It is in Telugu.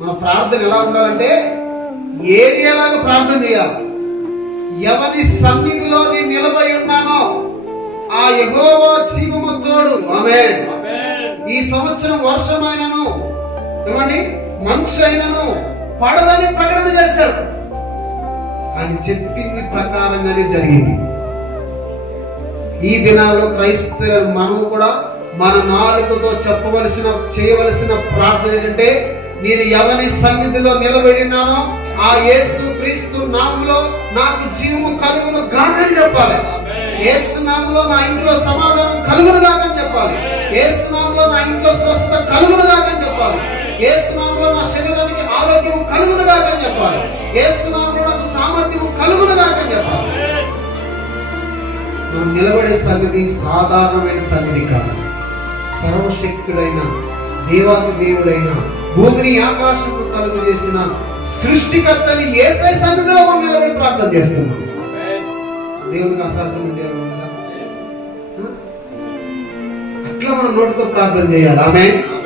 మన ప్రార్థన ఎలా ఉండాలంటే ఏరియాలాగా ప్రార్థన చేయాలి. ఎవరి సన్నిధిలో నేను నిలబడి ఉన్నానో ఆ యెహోవా జీవము తోడు. ఆమేన్. ఈ సంవత్సరం వర్షమైనను ఏమండి మంచు అయినను పడదని ప్రకటన చేశాడు. అని చెప్పింది ప్రకారంగానే జరిగింది. ఈ దినాల్లో క్రైస్తవులు మనము కూడా మన నాలుకతో చేయవలసిన ప్రార్థన ఏంటంటే, నేను ఎవరి సన్నిధిలో నిలబడినానో ఆ యేసు క్రీస్తు నామములో నాకు జీవము కలుగును గాకని చెప్పాలి. యేసు నామములో నా ఇంట్లో సమాధానం కలుగును గాకని చెప్పాలి. యేసు నామములో నా ఇంట్లో స్వస్థత కలుగును గాకని చెప్పాలి. యేసు నామములో నా శరీరానికి ఆరోగ్యం కలుగును గాకని చెప్పాలి. యేసు నామములో నాకు సామర్థ్యం కలుగును గాకని చెప్పాలి. మనం నిలబడే సన్నిధి సాధారణమైన సన్నిధి కాదు. సర్వశక్తుడైన దేవాది దేవుడైన భూమిని ఆకాశము కలుగు చేసిన సృష్టికర్తని యేసయ్య సన్నిధిలో మనం నిలబడి ప్రార్థన చేస్తున్నాం. దేవునికి అసాధ్యమైన దేవుడు కదా. అట్లా మనం నోటితో ప్రార్థన చేయాలి. ఆమేన్.